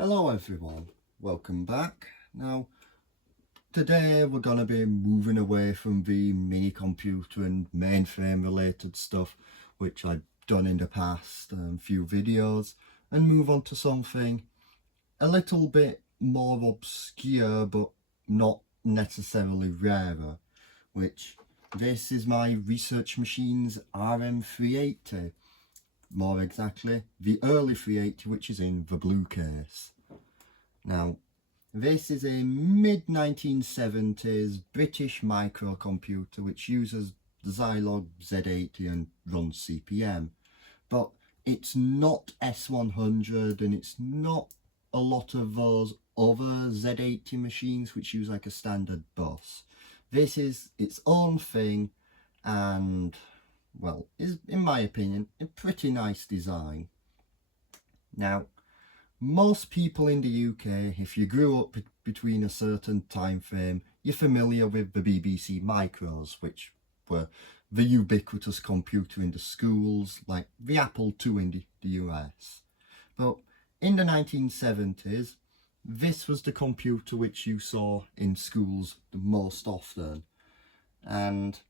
Hello everyone, welcome back. Now today we're going to be moving away from the mini computer and mainframe related stuff which I've done in the past few videos, and move on to something a little bit more obscure but not necessarily rarer, which this is my Research Machines RM380. More exactly, the early 380, which is in the blue case. Now, this is a mid-1970s British microcomputer which uses the Zilog Z80 and runs CP/M. But it's not S100 and it's not a lot of those other Z80 machines which use like a standard bus. This is its own thing and, well, is in my opinion a pretty nice design. Now, most people in the UK, if you grew up between a certain time frame, you're familiar with the BBC Micros, which were the ubiquitous computer in the schools, like the Apple II in the US. But in the 1970s, this was the computer which you saw in schools the most often. And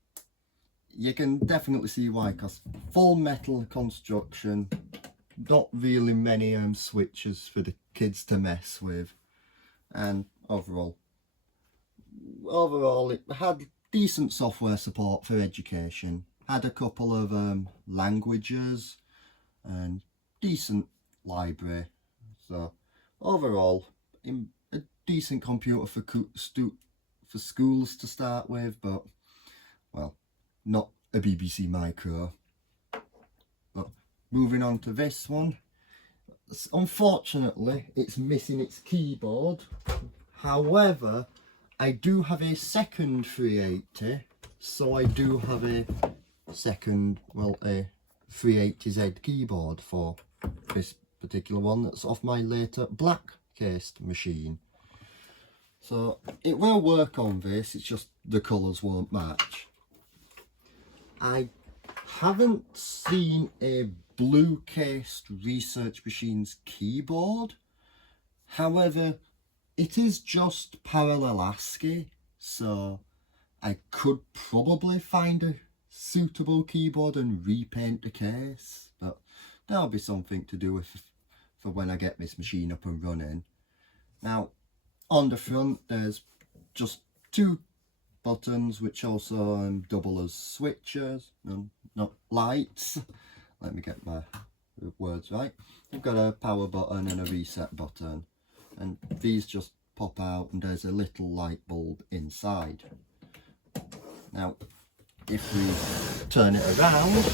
you can definitely see why, because full metal construction, not really many switches for the kids to mess with, and overall it had decent software support for education, had a couple of languages and decent library, so overall a decent computer for schools to start with, but well, not a BBC Micro. Moving on to this one, unfortunately it's missing its keyboard. However, I do have a second 380, so I do have a second, well, a 380Z keyboard for this particular one that's off my later black cased machine. So it will work on this, it's just the colours won't match. I haven't seen a blue cased Research Machines keyboard. However, it is just parallel ASCII, so I could probably find a suitable keyboard and repaint the case, but that'll be something to do with for when I get this machine up and running. Now, on the front there's just two buttons which also double as switches, not lights. Let me get my words right. You've got a power button and a reset button, and these just pop out and there's a little light bulb inside. Now if we turn it around,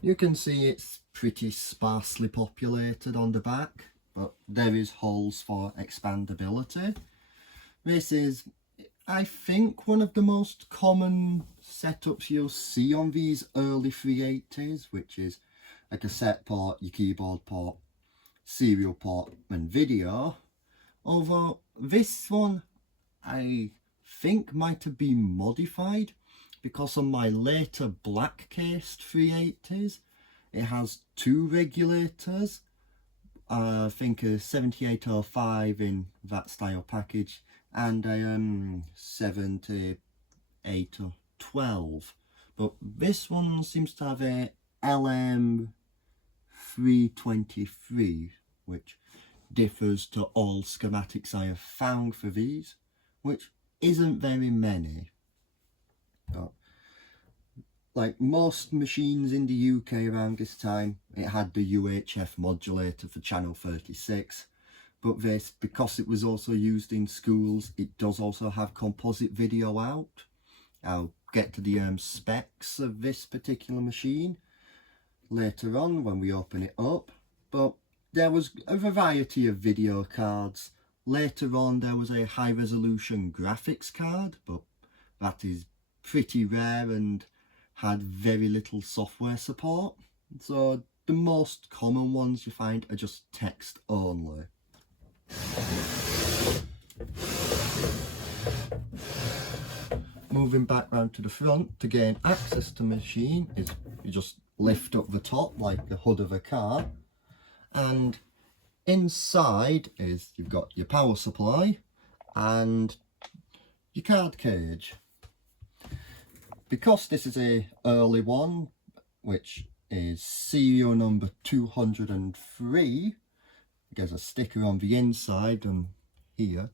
you can see it's pretty sparsely populated on the back, but there is holes for expandability. This is, I think, one of the most common setups you'll see on these early 380s, which is a cassette port, your keyboard port, serial port and video. Although this one I think might have been modified, because on my later black cased 380s it has two regulators. I think a 7805 in that style package and a 78 or 12, but this one seems to have a LM323, which differs to all schematics I have found for these, which isn't very many. But like most machines in the UK around this time, it had the UHF modulator for channel 36. But this, because it was also used in schools, it does also have composite video out. I'll get to the specs of this particular machine later on when we open it up. But there was a variety of video cards. Later on there was a high resolution graphics card, but that is pretty rare and had very little software support. So the most common ones you find are just text only. Moving back round to the front, to gain access to the machine is you just lift up the top like the hood of a car, And inside is you've got your power supply and your card cage. Because this is a early one, which is serial number 203, there's a sticker on the inside, and here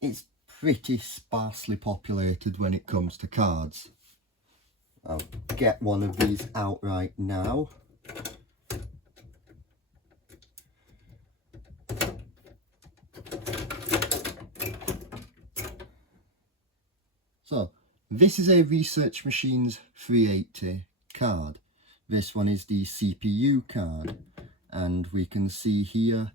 it's pretty sparsely populated when it comes to cards. I'll get one of these out right now. So this is a Research Machines 380 card. This one is the CPU card, and we can see here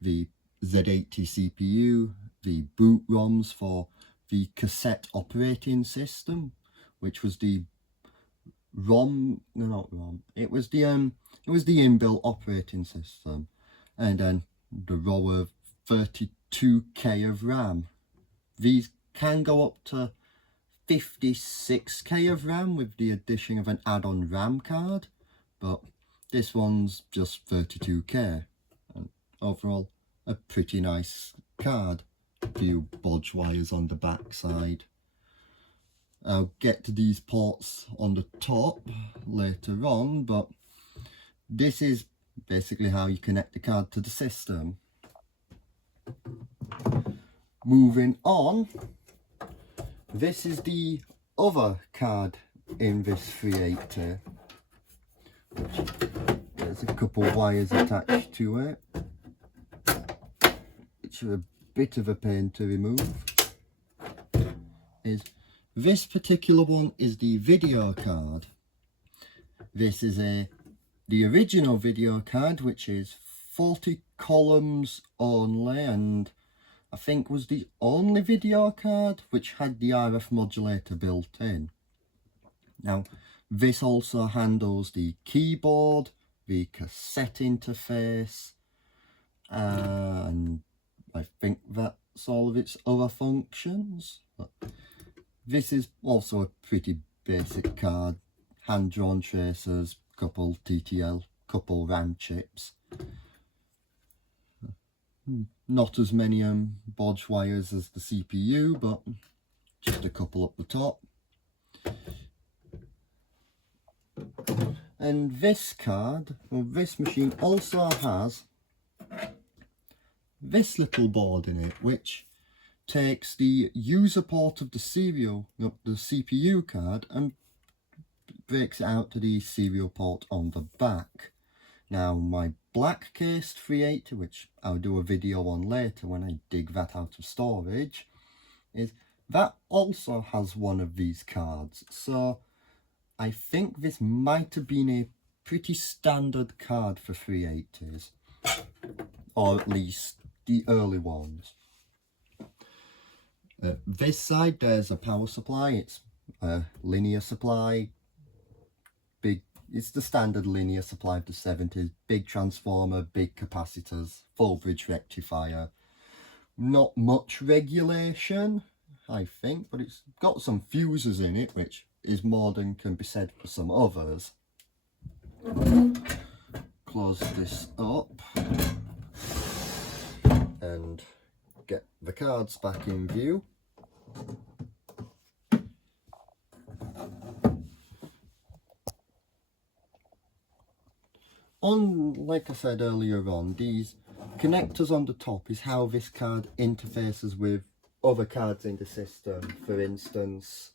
the Z80 CPU, the boot ROMs for the cassette operating system, which was the ROM, no, not ROM, it was the inbuilt operating system, and then the row of 32k of RAM. These can go up to 56k of RAM with the addition of an add-on RAM card, but this one's just 32k, and overall a pretty nice card. A few bodge wires on the back side. I'll get to these ports on the top later on, but this is basically how you connect the card to the system. Moving on, this is the other card in this 380. There's a couple of wires attached to it, which are a bit of a pain to remove. This particular one is the video card. This is the original video card, which is 40 columns only, and I think was the only video card which had the RF modulator built in. Now, this also handles the keyboard, the cassette interface, and I think that's all of its other functions. This is also a pretty basic card. Hand-drawn tracers, couple TTL, couple RAM chips. Not as many bodge wires as the CPU, but just a couple up the top. And this card, or this machine, also has this little board in it, which takes the user port of the CPU card and breaks it out to the serial port on the back. Now, my black cased 380, which I'll do a video on later when I dig that out of storage, is that also has one of these cards. So I think this might have been a pretty standard card for 380s, or at least the early ones. This side, there's a power supply. It's a linear supply. It's the standard linear supply of the 70s. Big transformer, big capacitors, full bridge rectifier. Not much regulation, I think, but it's got some fuses in it, which is more than can be said for some others. Close this up and get the cards back in view. Like I said earlier on, these connectors on the top is how this card interfaces with other cards in the system. For instance,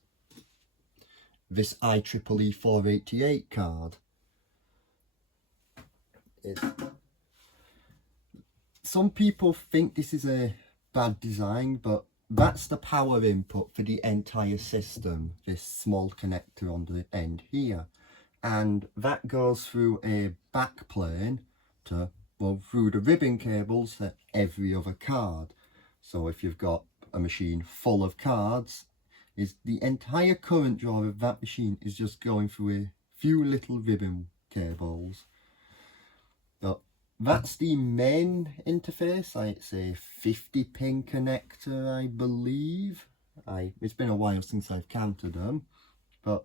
this IEEE 488 card. Some people think this is a bad design, but that's the power input for the entire system, this small connector on the end here. And that goes through a backplane to, well, through the ribbon cables to every other card. So if you've got a machine full of cards, is the entire current draw of that machine is just going through a few little ribbon cables. But that's the main interface. It's a 50 pin connector, I believe. It's been a while since I've counted them, but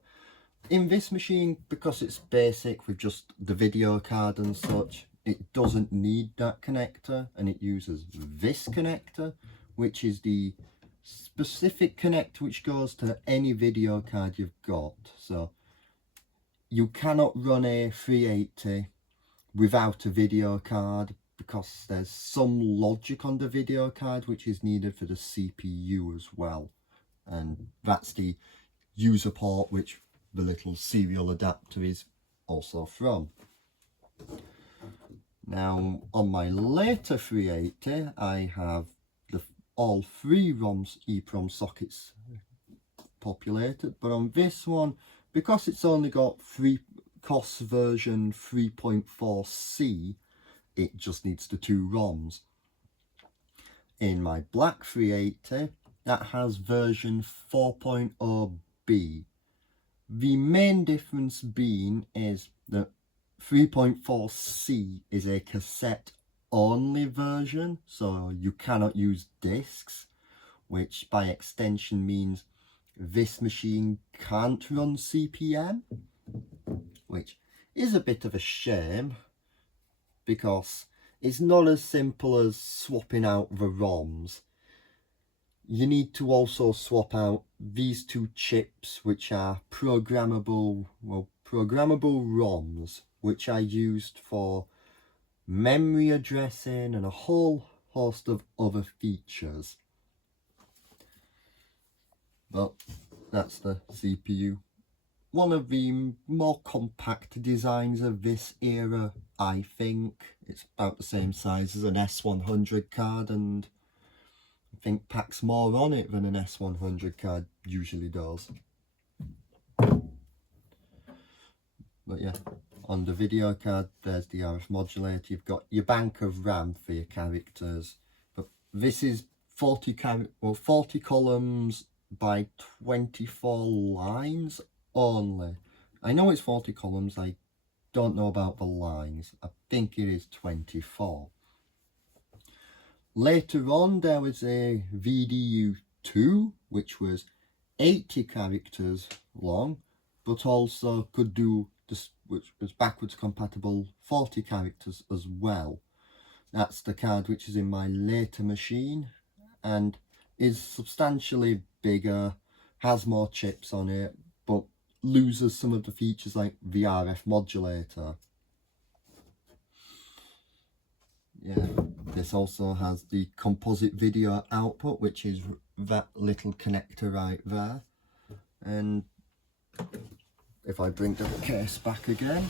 in this machine, because it's basic with just the video card and such, it doesn't need that connector, and it uses this connector, which is the specific connector which goes to any video card you've got. So you cannot run a 380 without a video card, because there's some logic on the video card which is needed for the CPU as well, and that's the user port which the little serial adapter is also from. Now on my later 380 I have all 3 EEPROM sockets populated, but on this one, because it's only got COS version 3.4c, it just needs the 2 ROMs. In my black 380, that has version 4.0b. The main difference being is that 3.4c is a cassette only version, so you cannot use discs, which by extension means this machine can't run CP/M, which is a bit of a shame, because it's not as simple as swapping out the ROMs. You need to also swap out these 2 chips, which are programmable ROMs, which are used for memory addressing and a whole host of other features. But that's the CPU. One of the more compact designs of this era, I think. It's about the same size as an S100 card, and I think packs more on it than an S100 card usually does. But yeah, on the video card there's the RF modulator, you've got your bank of RAM for your characters, but this is 40 columns by 24 lines only. I know it's 40 columns, I don't know about the lines, I think it is 24. Later on there was a VDU2 which was 80 characters long, but also could do this, which was backwards compatible 40 characters as well. That's the card which is in my later machine, and is substantially bigger, has more chips on it, but loses some of the features like the RF modulator. Yeah, this also has the composite video output, which is that little connector right there. And if I bring the case back again,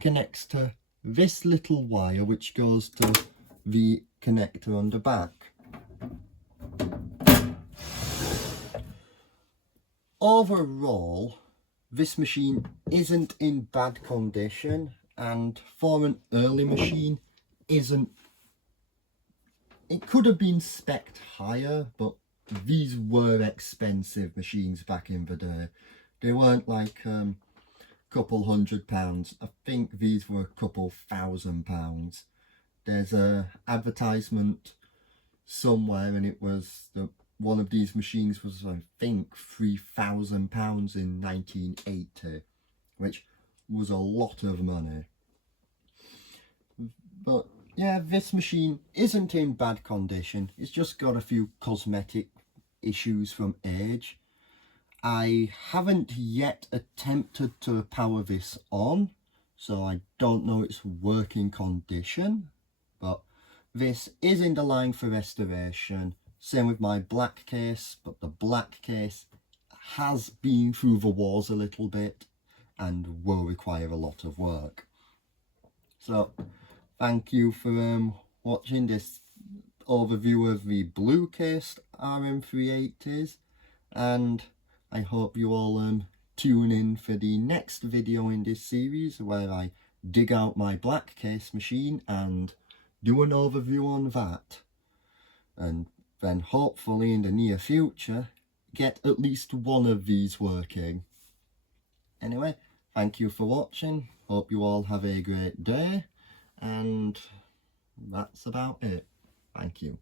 connects to this little wire which goes to the connector on the back. Overall, this machine isn't in bad condition, and for an early machine it could have been spec'd higher, but these were expensive machines back in the day. They weren't like couple £100. I think these were a couple £1,000. There's a advertisement somewhere, and it was that one of these machines was, I think, £3,000 in 1980, which was a lot of money. But yeah, this machine isn't in bad condition. It's just got a few cosmetic issues from age. I haven't yet attempted to power this on, so I don't know its working condition, but this is in the line for restoration. Same with my black case, but the black case has been through the wars a little bit and will require a lot of work. So thank you for watching this overview of the blue cased RM380s, and I hope you all tune in for the next video in this series, where I dig out my black case machine and do an overview on that, and then hopefully in the near future get at least one of these working. Anyway, thank you for watching, hope you all have a great day, and that's about it. Thank you.